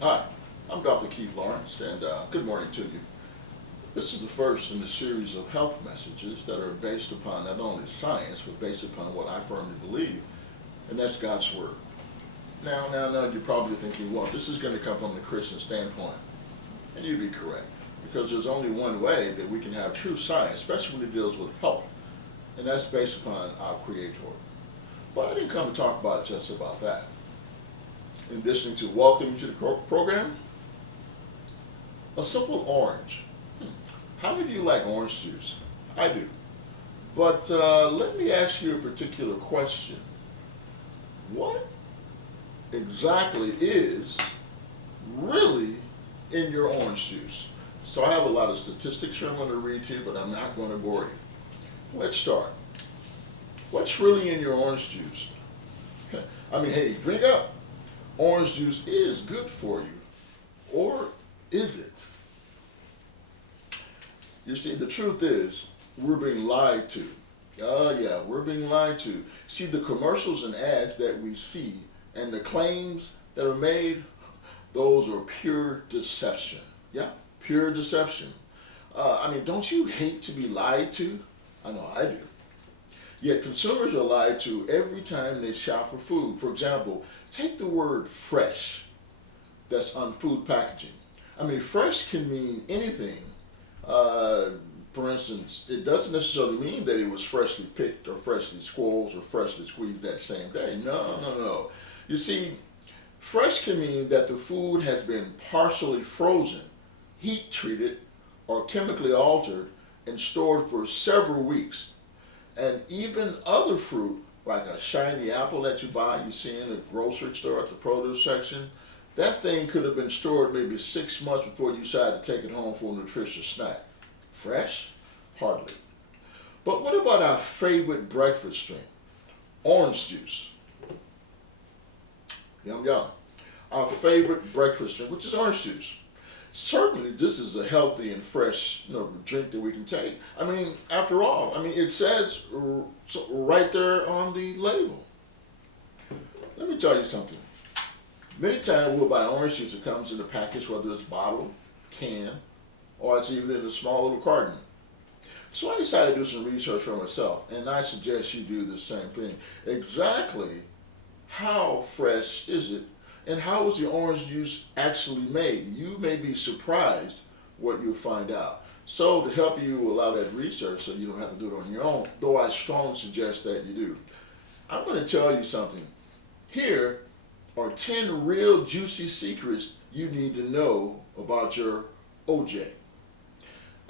Hi, I'm Dr. Keith Lawrence, and good morning to you. This is the first in a series of health messages that are based upon not only science, but based upon what I firmly believe, and that's God's Word. Now, you're probably thinking, well, this is going to come from the Christian standpoint, and you'd be correct, because there's only one way that we can have true science, especially when it deals with health, and that's based upon our Creator. But I didn't come to talk about just about that. In addition to welcome you to the program, a simple orange. How many of you like orange juice? I do. But let me ask you a particular question. What exactly is really in your orange juice? So I have a lot of statistics here I'm going to read to you, but I'm not going to bore you. Let's start. What's really in your orange juice? I mean, hey, drink up. Orange juice is good for you. Or is it? You see, the truth is, we're being lied to. Oh, yeah, we're being lied to. See, the commercials and ads that we see and the claims that are made, those are pure deception. Yeah, pure deception. I mean, don't you hate to be lied to? I know I do. Yet consumers are lied to every time they shop for food. For example, take the word fresh that's on food packaging. I mean, fresh can mean anything. Uh, for instance, it doesn't necessarily mean that it was freshly picked or freshly squoze or freshly squeezed that same day. No, no, no. You see, fresh can mean that the food has been partially frozen, heat treated, or chemically altered and stored for several weeks. And even other fruit, like a shiny apple that you buy, you see in the grocery store at the produce section, that thing could have been stored maybe 6 months before you decide to take it home for a nutritious snack. Fresh? Hardly. But what about our favorite breakfast drink? Orange juice. Yum yum. Our favorite breakfast drink, which is orange juice. Certainly, this is a healthy and fresh, drink that we can take. I mean, after all, I mean, it says right there on the label. Let me tell you something. Many times we'll buy orange juice that comes in a package, whether it's bottle, can, or it's even in a small little carton. So I decided to do some research for myself, and I suggest you do the same thing. Exactly how fresh is it, and how was the orange juice actually made? You may be surprised what you'll find out. So to help you allow that research so you don't have to do it on your own, though I strongly suggest that you do, I'm going to tell you something. Here are 10 real juicy secrets you need to know about your OJ.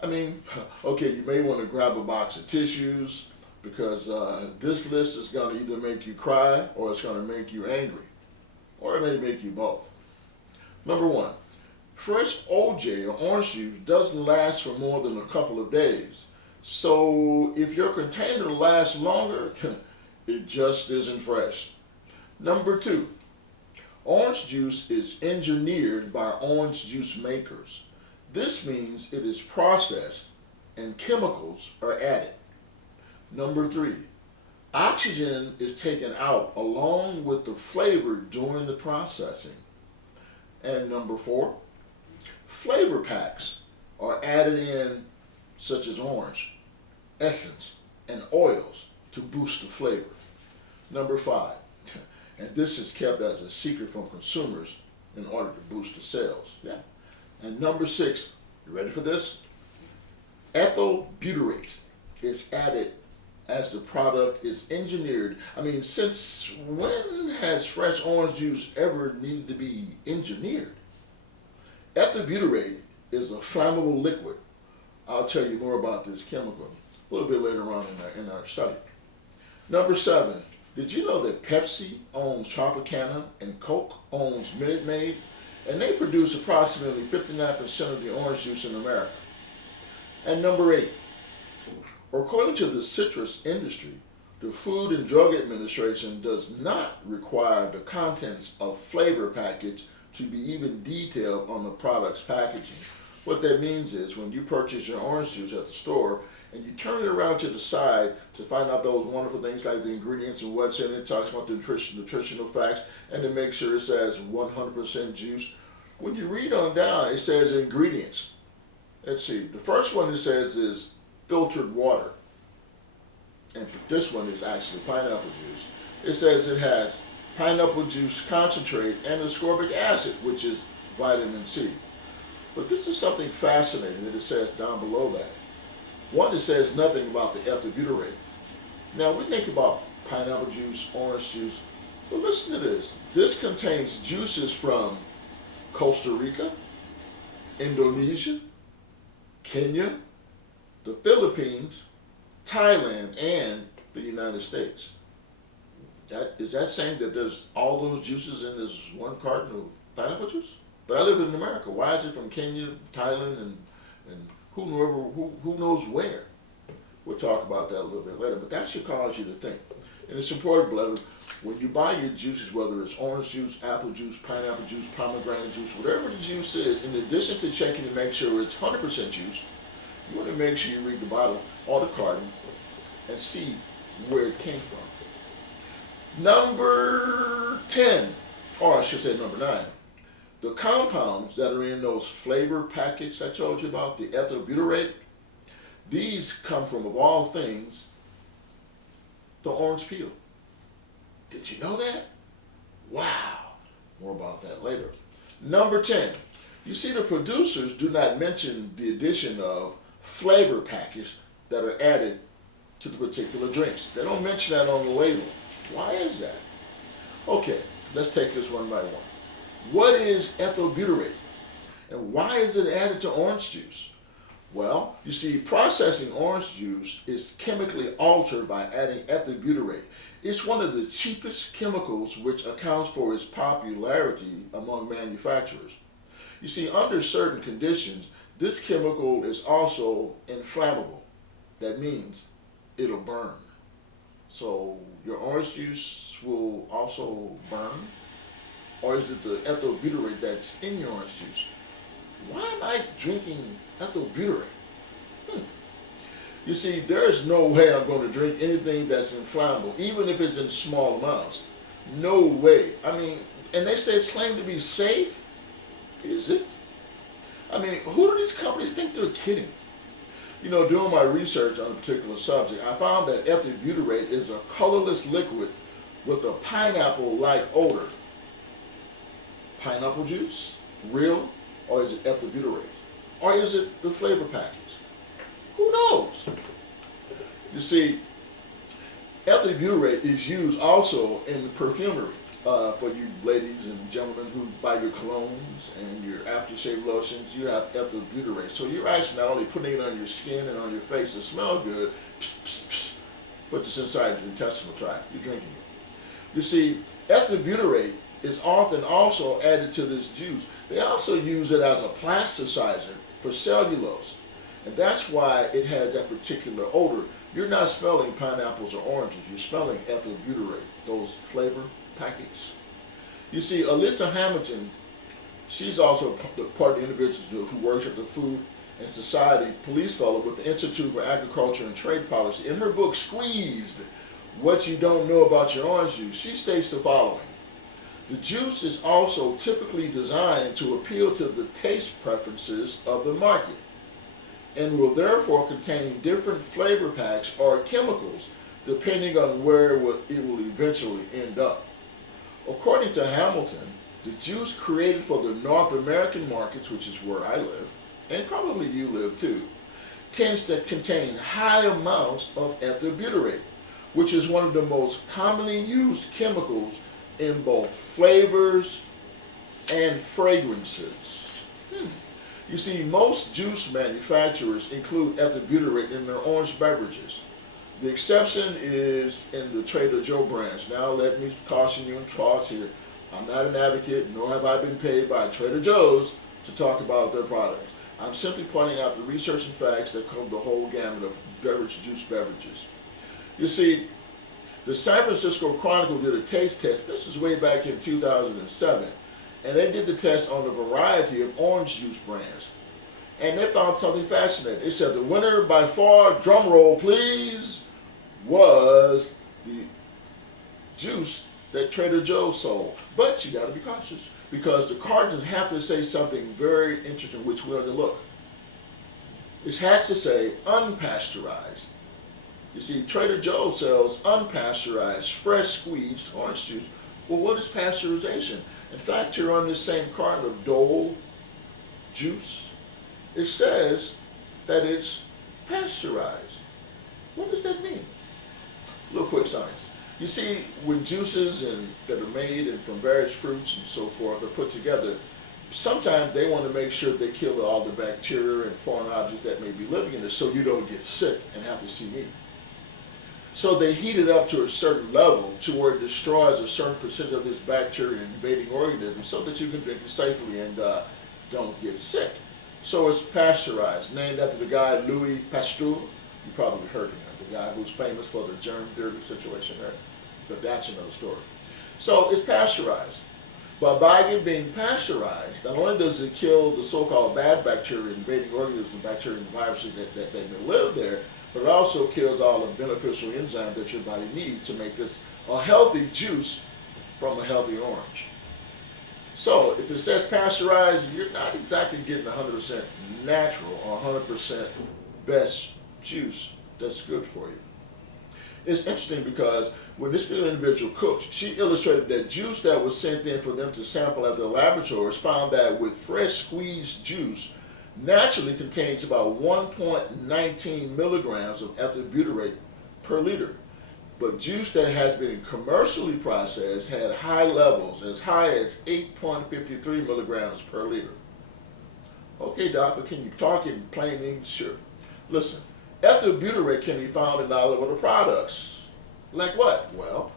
I mean, okay, you may want to grab a box of tissues because this list is going to either make you cry or it's going to make you angry, or it may make you both. Number one, fresh OJ or orange juice doesn't last for more than a couple of days. So if your container lasts longer, it just isn't fresh. Number two, orange juice is engineered by orange juice makers. This means it is processed and chemicals are added. Number three, oxygen is taken out along with the flavor during the processing. And number four, flavor packs are added in, such as orange, essence, and oils to boost the flavor. Number five, and this is kept as a secret from consumers in order to boost the sales. Yeah. And number six, you ready for this? Ethyl butyrate is added as the product is engineered. I mean, since when has fresh orange juice ever needed to be engineered? Ethyl butyrate is a flammable liquid. I'll tell you more about this chemical a little bit later on in our study. Number seven, did you know that Pepsi owns Tropicana and Coke owns Minute Maid? And they produce approximately 59% of the orange juice in America. And number eight, according to the citrus industry, the Food and Drug Administration does not require the contents of flavor package to be even detailed on the product's packaging. What that means is when you purchase your orange juice at the store and you turn it around to the side to find out those wonderful things like the ingredients and what's in it, talks about the nutritional facts, and to make sure it says 100% juice. when you read on down, it says ingredients. Let's see. The first one it says is filtered water, and this one is actually pineapple juice. It says it has pineapple juice concentrate and ascorbic acid, which is vitamin C. But this is something fascinating that it says down below that. One, it says nothing about the ethyl butyrate. Now we think about pineapple juice, orange juice, but listen to this. This contains juices from Costa Rica, Indonesia, Kenya, the Philippines, Thailand, and the United States. Is that saying that there's all those juices in this one carton of pineapple juice? But I live in America. Why is it from Kenya, Thailand, and who knows where? We'll talk about that a little bit later, but that should cause you to think. And it's important, beloved, when you buy your juices, whether it's orange juice, apple juice, pineapple juice, pomegranate juice, whatever the juice is, in addition to checking to make sure it's 100% juice, you want to make sure you read the bottle or the carton and see where it came from. Number 10, or I should say number 9, the compounds that are in those flavor packets I told you about, the ethyl butyrate, these come from, of all things, the orange peel. Did you know that? Wow. More about that later. Number 10. You see, the producers do not mention the addition of flavor packets that are added to the particular drinks. They don't mention that on the label. Why is that? Okay, let's take this one by one. What is ethyl butyrate? And why is it added to orange juice? Well, you see, processing orange juice is chemically altered by adding ethyl butyrate. It's one of the cheapest chemicals, which accounts for its popularity among manufacturers. You see, under certain conditions, this chemical is also inflammable. That means it'll burn. So your orange juice will also burn? Or is it the ethyl butyrate that's in your orange juice? Why am I drinking ethyl butyrate? You see, there's no way I'm going to drink anything that's inflammable, even if it's in small amounts. No way. I mean, and they say it's claimed to be safe. Is it? I mean, who do these companies think they're kidding? You know, doing my research on a particular subject, I found that ethyl butyrate is a colorless liquid with a pineapple-like odor. Pineapple juice? Real? Or is it ethyl butyrate? Or is it the flavor package? Who knows? You see, ethyl butyrate is used also in perfumery. For you ladies and gentlemen who buy your colognes and your aftershave lotions, you have ethyl butyrate. So you're actually not only putting it on your skin and on your face to smell good, put this inside your intestinal tract. You're drinking it. You see, ethyl butyrate is often also added to this juice. They also use it as a plasticizer for cellulose. And that's why it has that particular odor. You're not smelling pineapples or oranges. You're smelling ethyl butyrate, those flavor packets. You see, Alyssa Hamilton, she's also part of the individuals who works at the Food and Society Police Fellow with the Institute for Agriculture and Trade Policy. In her book, Squeezed, What You Don't Know About Your Orange Juice, she states the following. The juice is also typically designed to appeal to the taste preferences of the market and will therefore contain different flavor packs or chemicals depending on where it will eventually end up. According to Hamilton, the juice created for the North American markets, which is where I live, and probably you live too, tends to contain high amounts of ethyl butyrate, which is one of the most commonly used chemicals in both flavors and fragrances. You see, most juice manufacturers include ethyl butyrate in their orange beverages. The exception is in the Trader Joe brands. Now let me caution you and pause here. I'm not an advocate, nor have I been paid by Trader Joe's to talk about their products. I'm simply pointing out the research and facts that cover the whole gamut of juice beverages. You see, the San Francisco Chronicle did a taste test. This is way back in 2007. And they did the test on a variety of orange juice brands. And they found something fascinating. It said the winner by far, drum roll please, was the juice that Trader Joe's sold. But you got to be cautious because the cartons have to say something very interesting, which we're going to look. It has to say unpasteurized. You see, Trader Joe's sells unpasteurized, fresh squeezed orange juice. Well, what is pasteurization? In fact, you're on this same carton of Dole juice. It says that it's pasteurized. What does that mean? A little quick science. You see, when juices that are made and from various fruits and so forth are put together, sometimes they want to make sure they kill all the bacteria and foreign objects that may be living in it so you don't get sick and have to see me. So they heat it up to a certain level to where it destroys a certain percent of this bacteria and invading organism so that you can drink it safely and don't get sick. So it's pasteurized, named after the guy Louis Pasteur. You probably heard of him, the guy who's famous for the germ theory situation there. But that's another story. So it's pasteurized. But by it being pasteurized, not only does it kill the so-called bad bacteria, invading organisms, bacteria and viruses that may live there, but it also kills all the beneficial enzymes that your body needs to make this a healthy juice from a healthy orange. So if it says pasteurized, you're not exactly getting 100% natural or 100% best juice that's good for you. It's interesting because when this particular individual cooked, she illustrated that juice that was sent in for them to sample at their laboratories found that with fresh squeezed juice naturally contains about 1.19 milligrams of ethyl butyrate per liter. But juice that has been commercially processed had high levels, as high as 8.53 milligrams per liter. Okay, Doc, but can you talk in plain English? Sure. Listen, ethyl butyrate can be found in all of the products. Like what? Well,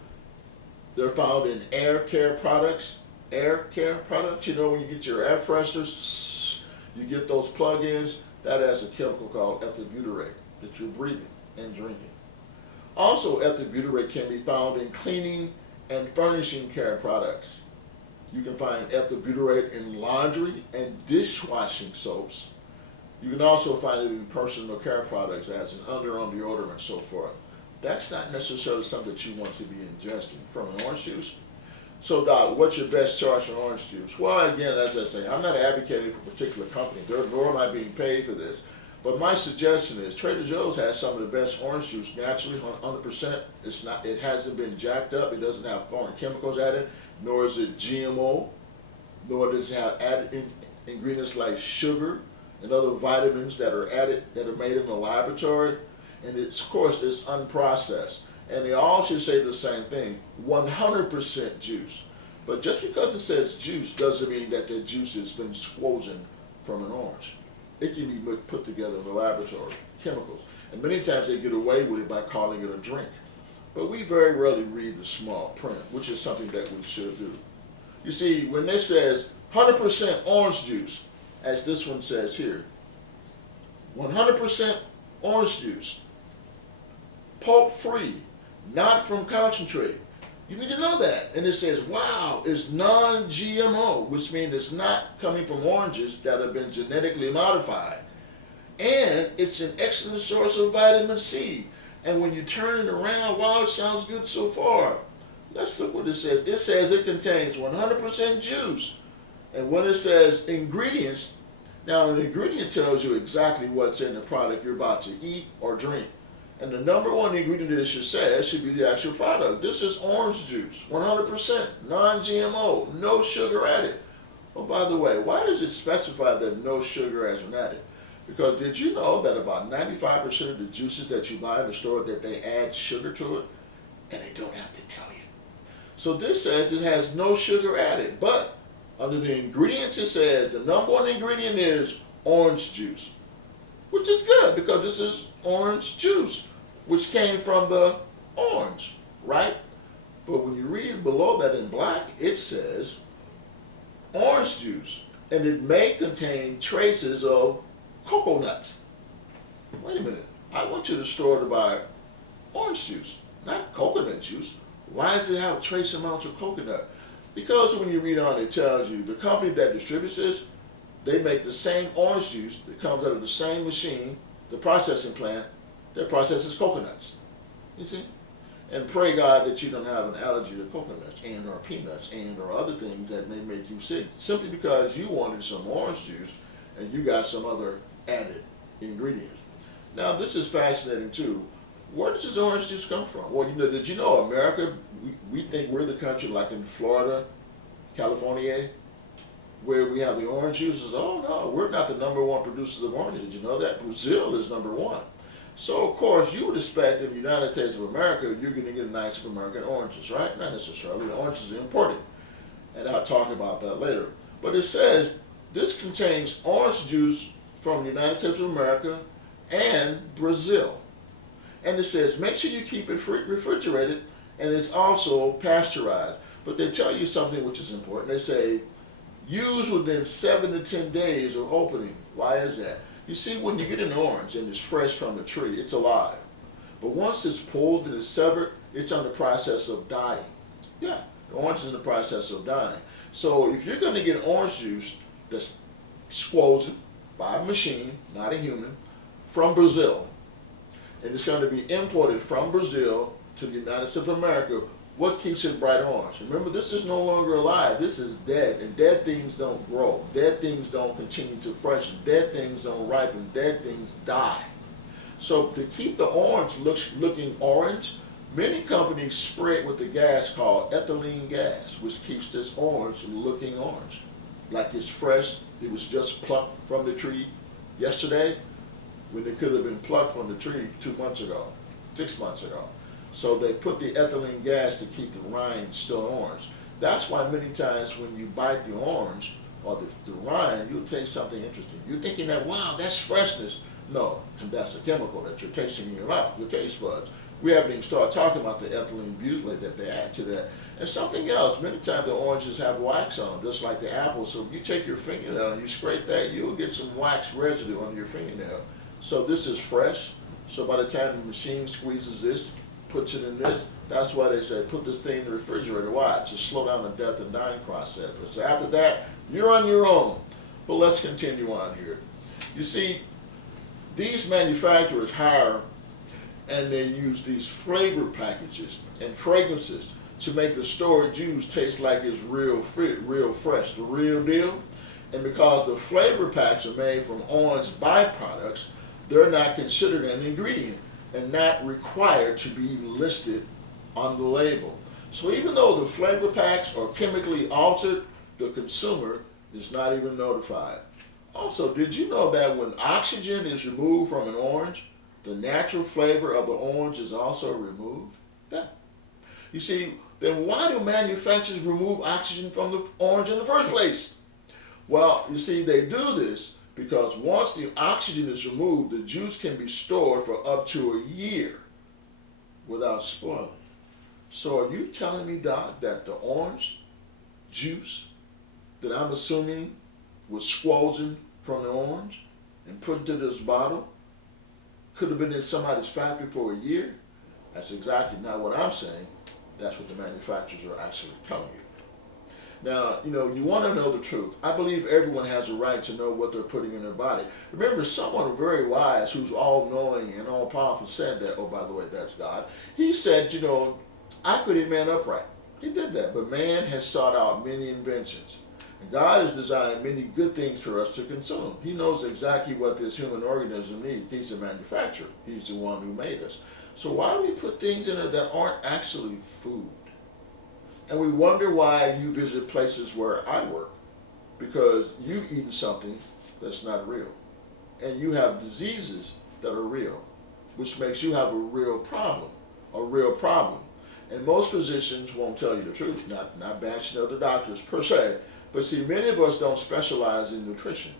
they're found in air care products. Air care products, you know, when you get your air fresheners, you get those plug-ins, that has a chemical called ethyl butyrate that you're breathing and drinking. Also, ethyl butyrate can be found in cleaning and furnishing care products. You can find ethyl butyrate in laundry and dishwashing soaps. You can also find it in personal care products as an underarm deodorant and so forth. That's not necessarily something that you want to be ingesting from an orange juice. So, Doc, what's your best choice for orange juice? Well, again, as I say, I'm not advocating for a particular company, nor am I being paid for this. But my suggestion is Trader Joe's has some of the best orange juice naturally, 100%. It hasn't been jacked up. It doesn't have foreign chemicals added, nor is it GMO, nor does it have added ingredients like sugar and other vitamins that are added, that are made in the laboratory. And it's, of course, it's unprocessed. And they all should say the same thing, 100% juice. But just because it says juice doesn't mean that the juice has been squozen from an orange. It can be put together in the laboratory, chemicals. And many times they get away with it by calling it a drink. But we very rarely read the small print, which is something that we should do. You see, when this says 100% orange juice, as this one says here, 100% orange juice, pulp free, not from concentrate. You need to know that. And it says, wow, it's non-GMO, which means it's not coming from oranges that have been genetically modified. And it's an excellent source of vitamin C. And when you turn it around, wow, it sounds good so far. Let's look what it says. It says it contains 100% juice. And when it says ingredients, now an ingredient tells you exactly what's in the product you're about to eat or drink. And the number one ingredient that it should say should be the actual product. This is orange juice, 100%, non-GMO, no sugar added. Oh, by the way, why does it specify that no sugar has been added? Because did you know that about 95% of the juices that you buy in the store, that they add sugar to it? And they don't have to tell you. So this says it has no sugar added. But under the ingredients, it says the number one ingredient is orange juice, which is good because this is orange juice, which came from the orange, right? But when you read below that in black, it says orange juice, and it may contain traces of coconut. Wait a minute, I went to the store to buy orange juice, not coconut juice. Why does it have trace amounts of coconut? Because when you read on, it tells you the company that distributes this, they make the same orange juice that comes out of the same machine, the processing plant, that processes coconuts. You see? And pray God that you don't have an allergy to coconuts and or peanuts and or other things that may make you sick simply because you wanted some orange juice and you got some other added ingredients. Now this is fascinating too. Where does this orange juice come from? Well, did you know America, we think we're the country like in Florida, California, where we have the orange juices. Oh no, we're not the number one producers of oranges. Did you know that? Brazil is number one. So of course you would expect in the United States of America you're going to get nice American oranges, right? Not necessarily. The oranges are imported, and I'll talk about that later. But it says this contains orange juice from the United States of America and Brazil. And it says make sure you keep it refrigerated, and it's also pasteurized. But they tell you something which is important. They say use within 7 to 10 days of opening. Why is that? You see, when you get an orange and it's fresh from the tree, it's alive. But once it's pulled and it's severed, it's on the process of dying. Yeah, the orange is in the process of dying. So if you're going to get orange juice that's squozen by a machine, not a human, from Brazil, and it's going to be imported from Brazil to the United States of America, what keeps it bright orange? Remember, this is no longer alive. This is dead, and dead things don't grow. Dead things don't continue to freshen. Dead things don't ripen. Dead things die. So to keep the orange looking orange, many companies spray it with a gas called ethylene gas, which keeps this orange looking orange. Like it's fresh, it was just plucked from the tree yesterday, when it could have been plucked from the tree 2 months ago, 6 months ago. So they put the ethylene gas to keep the rind still orange. That's why many times when you bite the orange or the rind, you'll taste something interesting. You're thinking that, wow, that's freshness. No, and that's a chemical that you're tasting in your mouth, your taste buds. We haven't even started talking about the ethylene butylate that they add to that. And something else, many times the oranges have wax on them, just like the apples. So if you take your fingernail and you scrape that, you'll get some wax residue on your fingernail. So this is fresh. So by the time the machine squeezes this, puts it in this, that's why they say put this thing in the refrigerator. Why? To slow down the death and dying process. But so after that, you're on your own. But let's continue on here. You see, these manufacturers hire and they use these flavor packages and fragrances to make the stored juice taste like it's real fresh, the real deal. And because the flavor packs are made from orange byproducts, they're not considered an ingredient and not required to be listed on the label. So even though the flavor packs are chemically altered, the consumer is not even notified. Also, did you know that when oxygen is removed from an orange, the natural flavor of the orange is also removed? Yeah. You see, then why do manufacturers remove oxygen from the orange in the first place? Well, you see, they do this because once the oxygen is removed, the juice can be stored for up to a year without spoiling. So are you telling me, Doc, that the orange juice that I'm assuming was squozen from the orange and put into this bottle could have been in somebody's factory for a year? That's exactly not what I'm saying. That's what the manufacturers are actually telling you. Now, you want to know the truth. I believe everyone has a right to know what they're putting in their body. Remember, someone very wise who's all-knowing and all-powerful said that, oh, by the way, that's God. He said, I created man upright. He did that, but man has sought out many inventions. And God has designed many good things for us to consume. He knows exactly what this human organism needs. He's the manufacturer. He's the one who made us. So why do we put things in it that aren't actually food? And we wonder why you visit places where I work, because you've eaten something that's not real. And you have diseases that are real, which makes you have a real problem. And most physicians won't tell you the truth, not bashing other doctors per se, but see, many of us don't specialize in nutrition.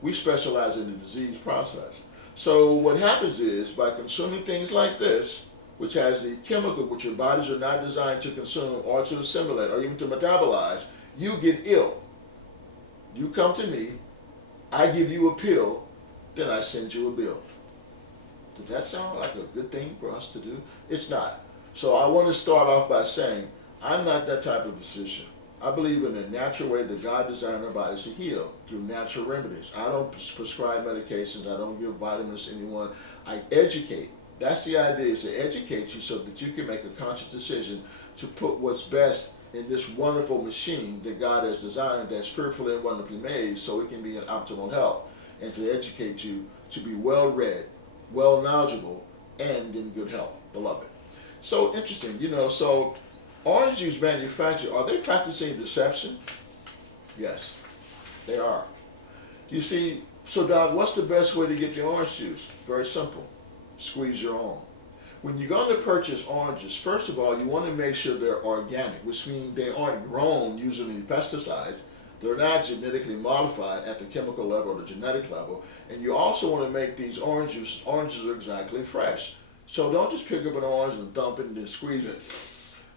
We specialize in the disease process. So what happens is, by consuming things like this, which has the chemical which your bodies are not designed to consume or to assimilate or even to metabolize, you get ill. You come to me, I give you a pill, then I send you a bill. Does that sound like a good thing for us to do? It's not. So I want to start off by saying, I'm not that type of physician. I believe in the natural way that God designed our bodies to heal through natural remedies. I don't prescribe medications. I don't give vitamins to anyone. I educate That's the idea, is to educate you so that you can make a conscious decision to put what's best in this wonderful machine that God has designed, that's fearfully and wonderfully made, so it can be in optimal health, and to educate you to be well read, well knowledgeable, and in good health, beloved. So interesting, so orange juice manufacturer, are they practicing deception? Yes, they are. You see, so Doc, what's the best way to get the orange juice? Very simple. Squeeze your own. When you're going to purchase oranges, first of all, you want to make sure they're organic, which means they aren't grown using any pesticides. They're not genetically modified at the chemical level or the genetic level. And you also want to make these oranges are exactly fresh. So don't just pick up an orange and dump it and then squeeze it.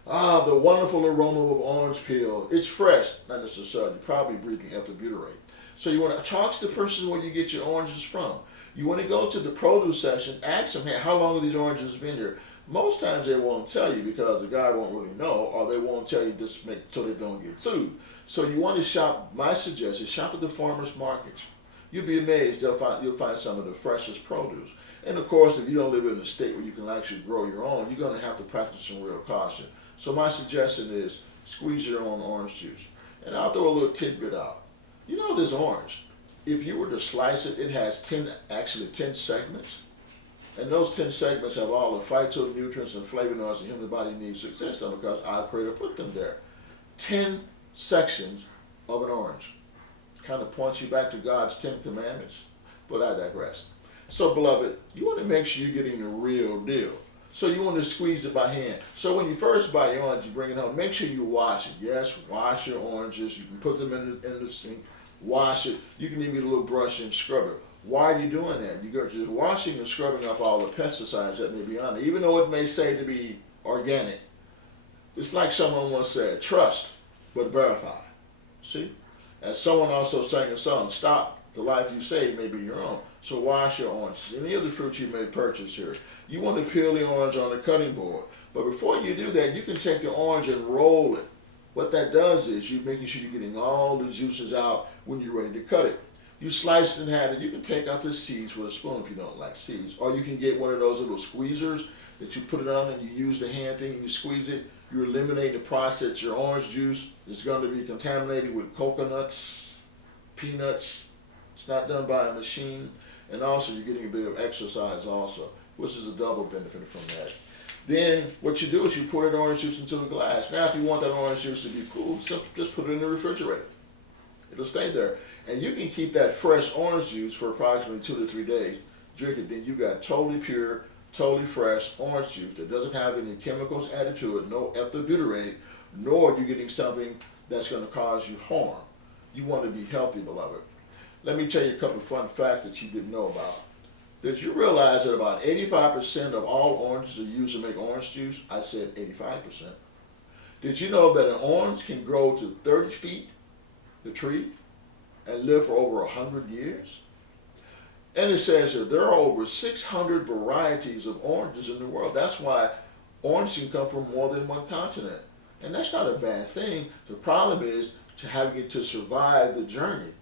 Ah, the wonderful aroma of orange peel. It's fresh. Not necessarily. You're probably breathing ethyl butyrate. So you want to talk to the person where you get your oranges from. You want to go to the produce section, ask them, hey, how long have these oranges been here? Most times they won't tell you because the guy won't really know, or they won't tell you just so they don't get sued. So you want to shop, my suggestion, shop at the farmers markets. You'll be amazed, you'll find some of the freshest produce. And of course, if you don't live in a state where you can actually grow your own, you're going to have to practice some real caution. So my suggestion is squeeze your own orange juice. And I'll throw a little tidbit out. This orange, if you were to slice it, it has 10 segments. And those 10 segments have all the phytonutrients and flavonoids the human body needs to exist on, because our Creator put them there. 10 sections of an orange. Kind of points you back to God's 10 commandments, but I digress. So, beloved, you want to make sure you're getting the real deal. So you want to squeeze it by hand. So when you first buy your orange, you bring it home, make sure you wash it. Yes, wash your oranges. You can put them in the sink, wash it. You can even get a little brush and scrub it. Why are you doing that? You're just washing and scrubbing off all the pesticides that may be on it, even though it may say to be organic. It's like someone once said, trust, but verify. See? As someone also sang a song, stop, the life you save may be your own. So wash your oranges. Any other fruit you may purchase here. You want to peel the orange on the cutting board. But before you do that, you can take the orange and roll it. What that does is you're making sure you're getting all the juices out when you're ready to cut it. You slice it in half, and you can take out the seeds with a spoon if you don't like seeds. Or you can get one of those little squeezers that you put it on and you use the hand thing and you squeeze it. You eliminate the process. Your orange juice is going to be contaminated with coconuts, peanuts. It's not done by a machine. And also you're getting a bit of exercise also, which is a double benefit from that. Then what you do is you pour that orange juice into a glass. Now if you want that orange juice to be cool, just put it in the refrigerator. It'll stay there. And you can keep that fresh orange juice for approximately 2 to 3 days. Drink it, then you got totally pure, totally fresh orange juice that doesn't have any chemicals added to it, no ethyl butyrate, nor are you getting something that's going to cause you harm. You want to be healthy, beloved. Let me tell you a couple of fun facts that you didn't know about. Did you realize that about 85% of all oranges are used to make orange juice? I said 85%. Did you know that an orange can grow to 30 feet, the tree, and live for over 100 years? And it says that there are over 600 varieties of oranges in the world. That's why orange can come from more than one continent. And that's not a bad thing. The problem is to having it to survive the journey.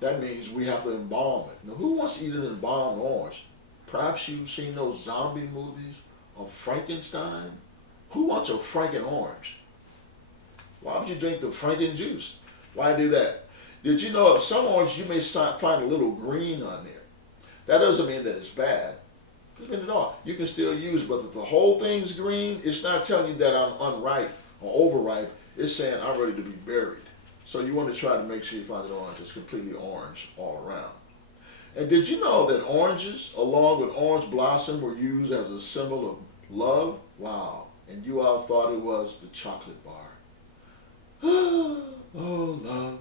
That means we have to embalm it. Now, who wants to eat an embalmed orange? Perhaps you've seen those zombie movies of Frankenstein. Who wants a Franken orange? Why would you drink the Franken juice? Why do that? Did you know some orange you may find a little green on there? That doesn't mean that it's bad. It doesn't mean at all. You can still use it, but if the whole thing's green, it's not telling you that I'm unripe or overripe. It's saying I'm ready to be buried. So you want to try to make sure you find an orange that's completely orange all around. And did you know that oranges, along with orange blossom, were used as a symbol of love? Wow. And you all thought it was the chocolate bar. Oh, love.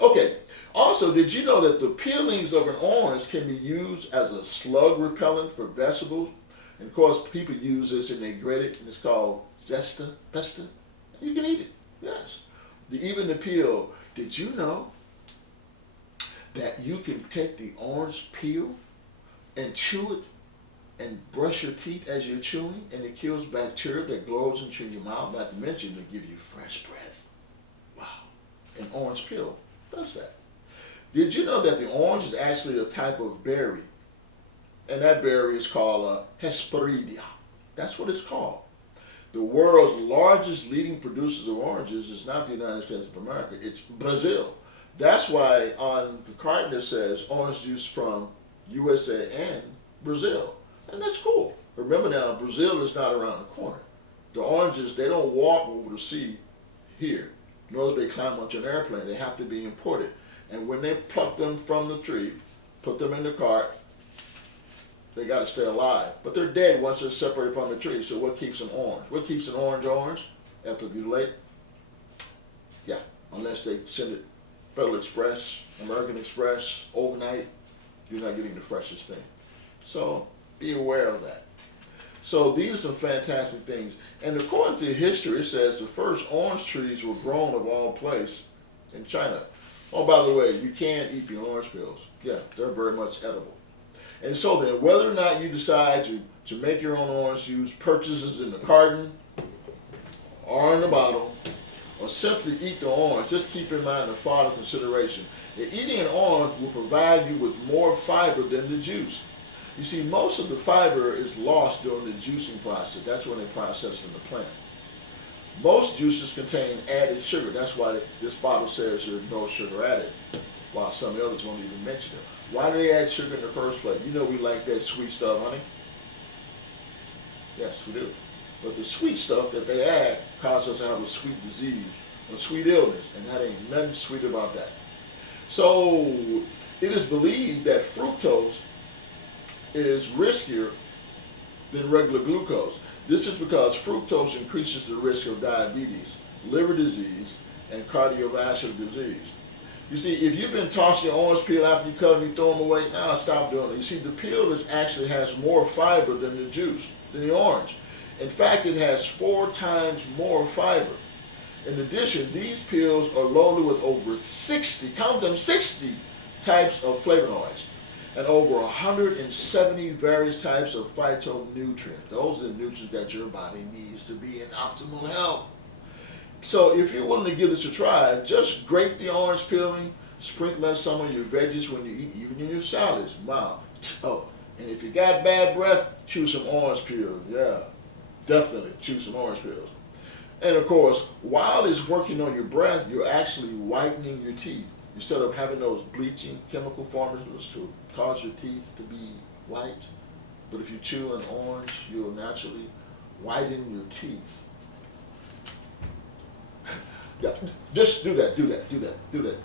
Okay. Also, did you know that the peelings of an orange can be used as a slug repellent for vegetables? And of course, people use this and they grate it, and it's called zesta, pesta. You can eat it, yes. Even the peel. Did you know that you can take the orange peel and chew it and brush your teeth as you're chewing, and it kills bacteria that grows into your mouth, not to mention to give you fresh breath? Wow. An orange peel does that. Did you know that the orange is actually a type of berry? and that berry is called Hesperidia. That's what it's called. The world's largest leading producers of oranges is not the United States of America, it's Brazil. That's why on the carton it says orange juice from USA and Brazil. And that's cool. Remember now, Brazil is not around the corner. The oranges, they don't walk over the sea here, nor do they climb onto an airplane. They have to be imported. And when they pluck them from the tree, put them in the cart, they got to stay alive. But they're dead once they're separated from the tree. So what keeps them orange? What keeps an orange orange after it butylate? Yeah, unless they send it Federal Express, American Express, overnight, you're not getting the freshest thing. So be aware of that. So these are some fantastic things. And according to history, it says the first orange trees were grown of all place in China. Oh, by the way, you can eat the orange peels. Yeah, they're very much edible. And so then, whether or not you decide to make your own orange juice, purchases in the carton or in the bottle, or simply eat the orange, just keep in mind the following consideration. That eating an orange will provide you with more fiber than the juice. You see, most of the fiber is lost during the juicing process. That's when they process in the plant. Most juices contain added sugar. That's why this bottle says there's no sugar added, while some others won't even mention it. Why do they add sugar in the first place? You know we like that sweet stuff, honey. Yes, we do. But the sweet stuff that they add causes us to have a sweet disease, a sweet illness, and that ain't nothing sweet about that. So it is believed that fructose is riskier than regular glucose. This is because fructose increases the risk of diabetes, liver disease, and cardiovascular disease. You see, if you've been tossing your orange peel after you cut them, you throw them away, now stop doing it. You see, the peel actually has more fiber than the juice, than the orange. In fact, it has 4 times more fiber. In addition, these peels are loaded with over 60, count them, 60 types of flavonoids and over 170 various types of phytonutrients. Those are the nutrients that your body needs to be in optimal health. So if you're willing to give this a try, just grate the orange peeling, sprinkle on some of your veggies when you eat, even in your salads. Wow. Oh, and if you got bad breath, chew some orange peels. Yeah, definitely chew some orange peels. And of course, while it's working on your breath, you're actually whitening your teeth. Instead of having those bleaching chemical formulas to cause your teeth to be white. But if you chew an orange, you'll naturally whiten your teeth. Yeah, just do that.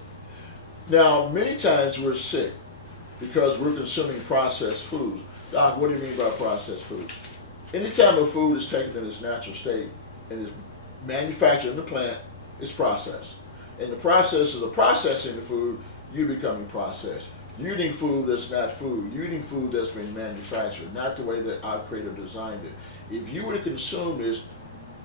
Now, many times we're sick because we're consuming processed foods. Doc, what do you mean by processed foods? Anytime a food is taken in its natural state and is manufactured in the plant, it's processed. In the process of the processing the food, you're becoming processed. You're eating food that's not food. You're eating food that's been manufactured, not the way that our Creator designed it. If you were to consume this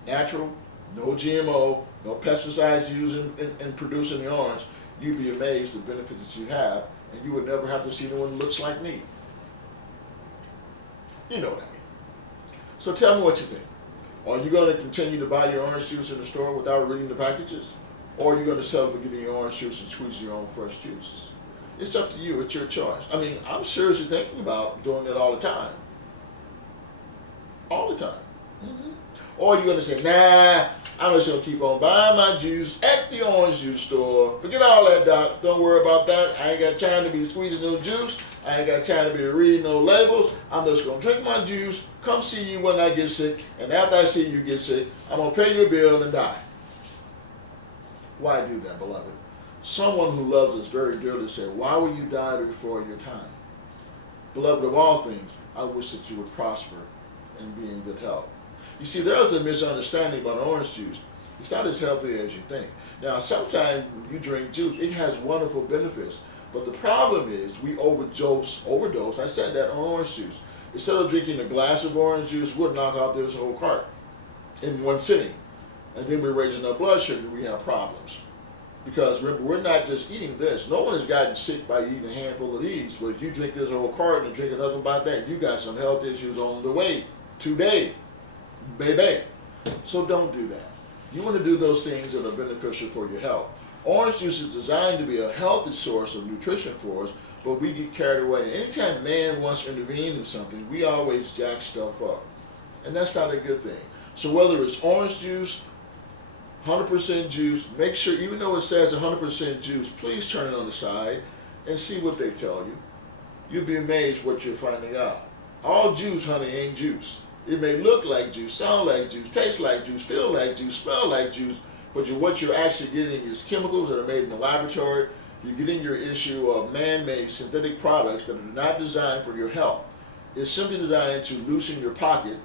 natural, no GMO, no pesticides used in producing the orange, you'd be amazed at the benefits that you have, and you would never have to see anyone who looks like me. You know what I mean. So tell me what you think. Are you going to continue to buy your orange juice in the store without reading the packages? Or are you going to settle for getting your orange juice and squeeze your own fresh juice? It's up to you. It's your choice. I mean, I'm seriously thinking about doing it all the time. All the time. Mm-hmm. Or are you going to say, nah, I'm just going to keep on buying my juice at the orange juice store. Forget all that, Doc. Don't worry about that. I ain't got time to be squeezing no juice. I ain't got time to be reading no labels. I'm just going to drink my juice, come see you when I get sick, and after I see you get sick, I'm going to pay your bill and die. Why do that, beloved? Someone who loves us very dearly said, why will you die before your time? Beloved, of all things, I wish that you would prosper and be in good health. You see, there's a misunderstanding about orange juice. It's not as healthy as you think. Now, sometimes when you drink juice, it has wonderful benefits. But the problem is we overdose, I said that, on orange juice. Instead of drinking a glass of orange juice, we'll knock out this whole cart in one sitting. And then we're raising our blood sugar, we have problems. Because remember, we're not just eating this. No one has gotten sick by eating a handful of these. But if you drink this whole carton and drink another about that, you got some health issues on the way today, baby. So don't do that. You want to do those things that are beneficial for your health. Orange juice is designed to be a healthy source of nutrition for us, but we get carried away. Anytime man wants to intervene in something, we always jack stuff up. And that's not a good thing. So whether it's orange juice, 100% juice, make sure, even though it says 100% juice, please turn it on the side and see what they tell you. You'll be amazed what you're finding out. All juice, honey, ain't juice. It may look like juice, sound like juice, taste like juice, feel like juice, smell like juice, but what you're actually getting is chemicals that are made in the laboratory. You're getting your issue of man-made synthetic products that are not designed for your health. It's simply designed to loosen your pocket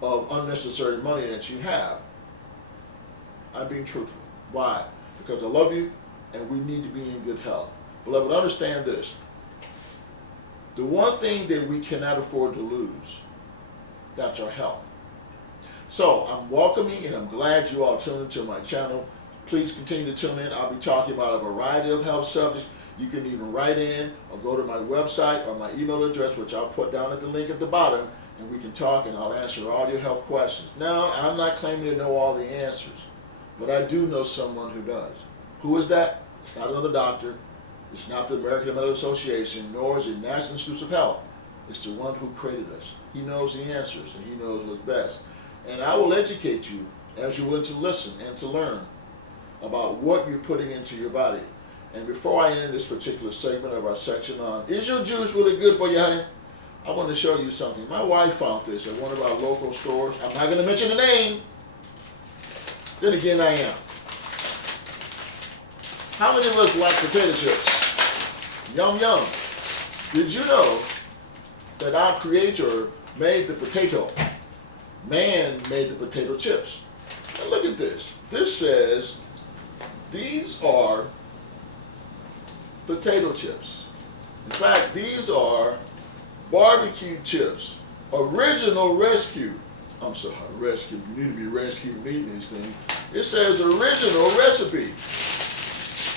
of unnecessary money that you have. I'm being truthful. Why? Because I love you and we need to be in good health. Beloved, understand this. The one thing that we cannot afford to lose, that's our health. So I'm welcoming and I'm glad you all tuned into my channel. Please continue to tune in. I'll be talking about a variety of health subjects. You can even write in or go to my website or my email address, which I'll put down at the link at the bottom, and we can talk and I'll answer all your health questions. Now, I'm not claiming to know all the answers, but I do know someone who does. Who is that? It's not another doctor. It's not the American Medical Association, nor is it National Institutes of Health. It's the one who created us. He knows the answers and he knows what's best. And I will educate you as you're willing to listen and to learn about what you're putting into your body. And before I end this particular segment of our section on, is your juice really good for you, honey? I want to show you something. My wife found this at one of our local stores. I'm not going to mention the name. Then again, I am. How many of us like potato chips? Yum, yum. Did you know that our Creator made the potato? Man made the potato chips. Now look at this. This says these are potato chips. In fact, these are barbecue chips. Original rescue. I'm sorry, rescue. You need to be rescued eating these things. It says original recipe.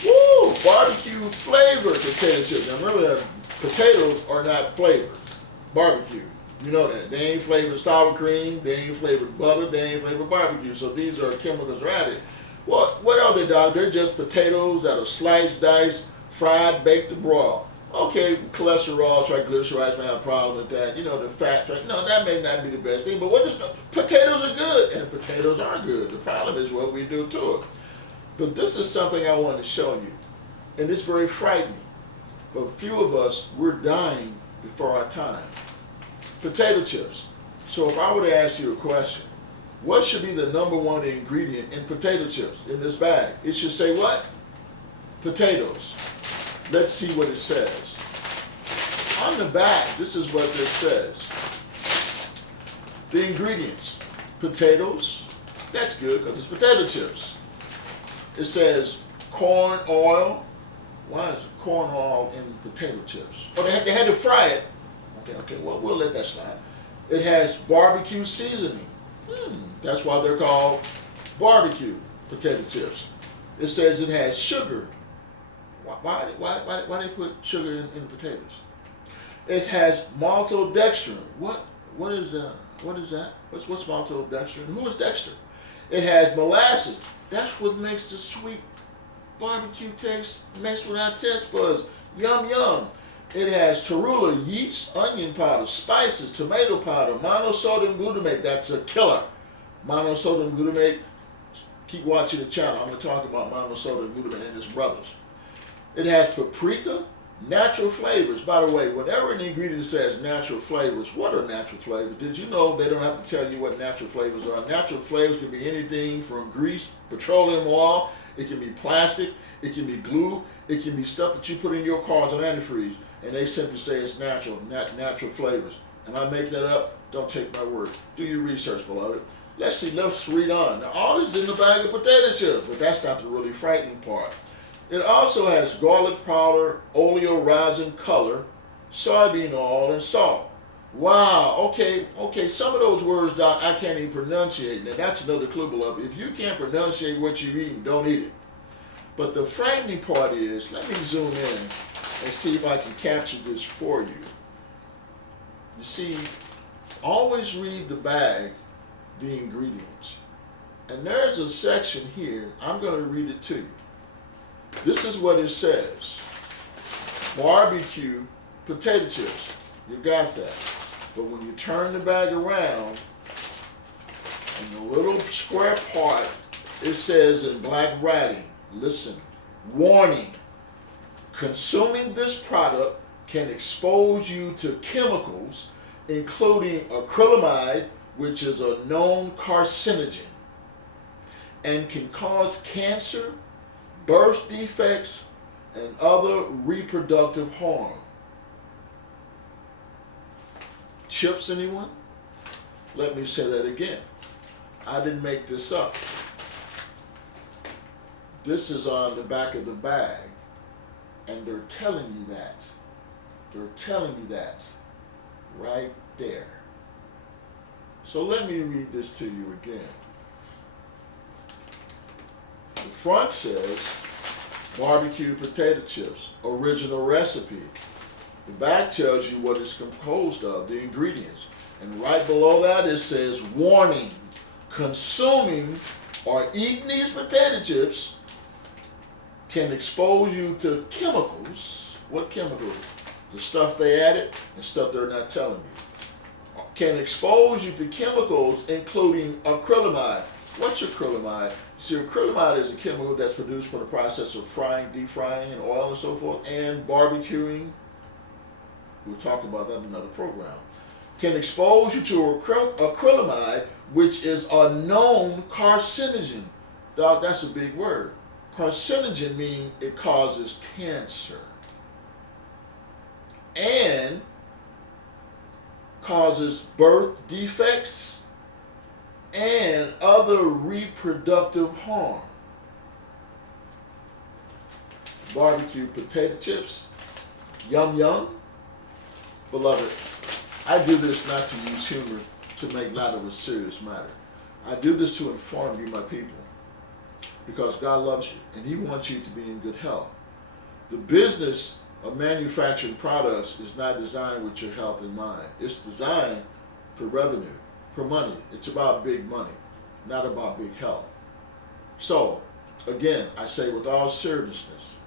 Woo! Barbecue flavored potato chips. Now remember that potatoes are not flavored. Barbecue. You know that. They ain't flavored sour cream, they ain't flavored butter, they ain't flavored barbecue. So these are chemicals added. What are they, dog? They're just potatoes that are sliced, diced, fried, baked, or broiled. Okay, cholesterol, triglycerides may have a problem with that. You know, the fat, no, that may not be the best thing. But potatoes are good, and potatoes are good. The problem is what we do to it. But this is something I want to show you, and it's very frightening. But few of us, we're dying before our time. Potato chips. So if I were to ask you a question, what should be the number one ingredient in potato chips in this bag? It should say what? Potatoes. Let's see what it says. On the back, this is what this says. The ingredients. Potatoes. That's good because it's potato chips. It says corn oil. Why is corn oil in potato chips? Oh, they had to fry it. Okay, well, we'll let that slide. It has barbecue seasoning. That's why they're called barbecue potato chips. It says it has sugar. Why they put sugar in potatoes? It has maltodextrin. What is that? What's maltodextrin? Who is Dexter? It has molasses. That's what makes the sweet barbecue taste mess with our taste buds. Yum, yum. It has torula, yeast, onion powder, spices, tomato powder, monosodium glutamate. That's a killer. Monosodium glutamate. Keep watching the channel. I'm going to talk about monosodium glutamate and its brothers. It has paprika, natural flavors. By the way, whenever an ingredient says natural flavors, what are natural flavors? Did you know they don't have to tell you what natural flavors are? Natural flavors can be anything from grease, petroleum oil, it can be plastic, it can be glue, it can be stuff that you put in your car as an antifreeze, and they simply say it's natural flavors. Am I making that up? Don't take my word. Do your research, beloved. Let's read on. Now, all this is in the bag of potato chips, but that's not the really frightening part. It also has garlic powder, oleoresin color, soybean oil, and salt. Wow, okay, some of those words, Doc, I can't even pronunciate. Now, that's another clue, beloved. If you can't pronunciate what you're eating, don't eat it. But the frightening part is, let me zoom in and see if I can capture this for you. You see, always read the bag, the ingredients. And there's a section here, I'm going to read it to you. This is what it says. Barbecue potato chips. You got that. But when you turn the bag around, in the little square part, it says in black writing, listen, warning, consuming this product can expose you to chemicals, including acrylamide, which is a known carcinogen, and can cause cancer, birth defects, and other reproductive harm. Chips, anyone? Let me say that again. I didn't make this up. This is on the back of the bag, and they're telling you that. They're telling you that right there. So let me read this to you again. The front says barbecue potato chips, original recipe. The back tells you what it's composed of, the ingredients. And right below that it says, warning, consuming or eating these potato chips can expose you to chemicals. What chemicals? The stuff they added and stuff they're not telling you. Can expose you to chemicals including acrylamide. What's acrylamide? See, acrylamide is a chemical that's produced from the process of frying, deep frying, and oil and so forth, and barbecuing. We'll talk about that in another program. Can expose you to acrylamide, which is a known carcinogen. Dog, that's a big word. Carcinogen means it causes cancer and causes birth defects and other reproductive harm. Barbecue potato chips, yum yum. Beloved, I do this not to use humor to make light of a serious matter. I do this to inform you, my people, because God loves you and He wants you to be in good health. The business of manufacturing products is not designed with your health in mind. It's designed for revenue, for money. It's about big money, not about big health. So, again, I say with all seriousness,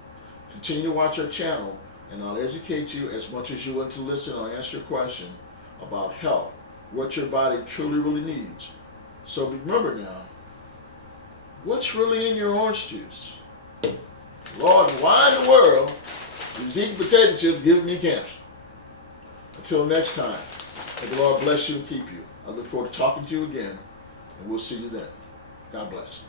continue to watch our channel, and I'll educate you as much as you want to listen. I'll answer your question about health, what your body truly, really needs. So remember now, what's really in your orange juice? Lord, why in the world is eating potato chips giving me cancer? Until next time, may the Lord bless you and keep you. I look forward to talking to you again, and we'll see you then. God bless.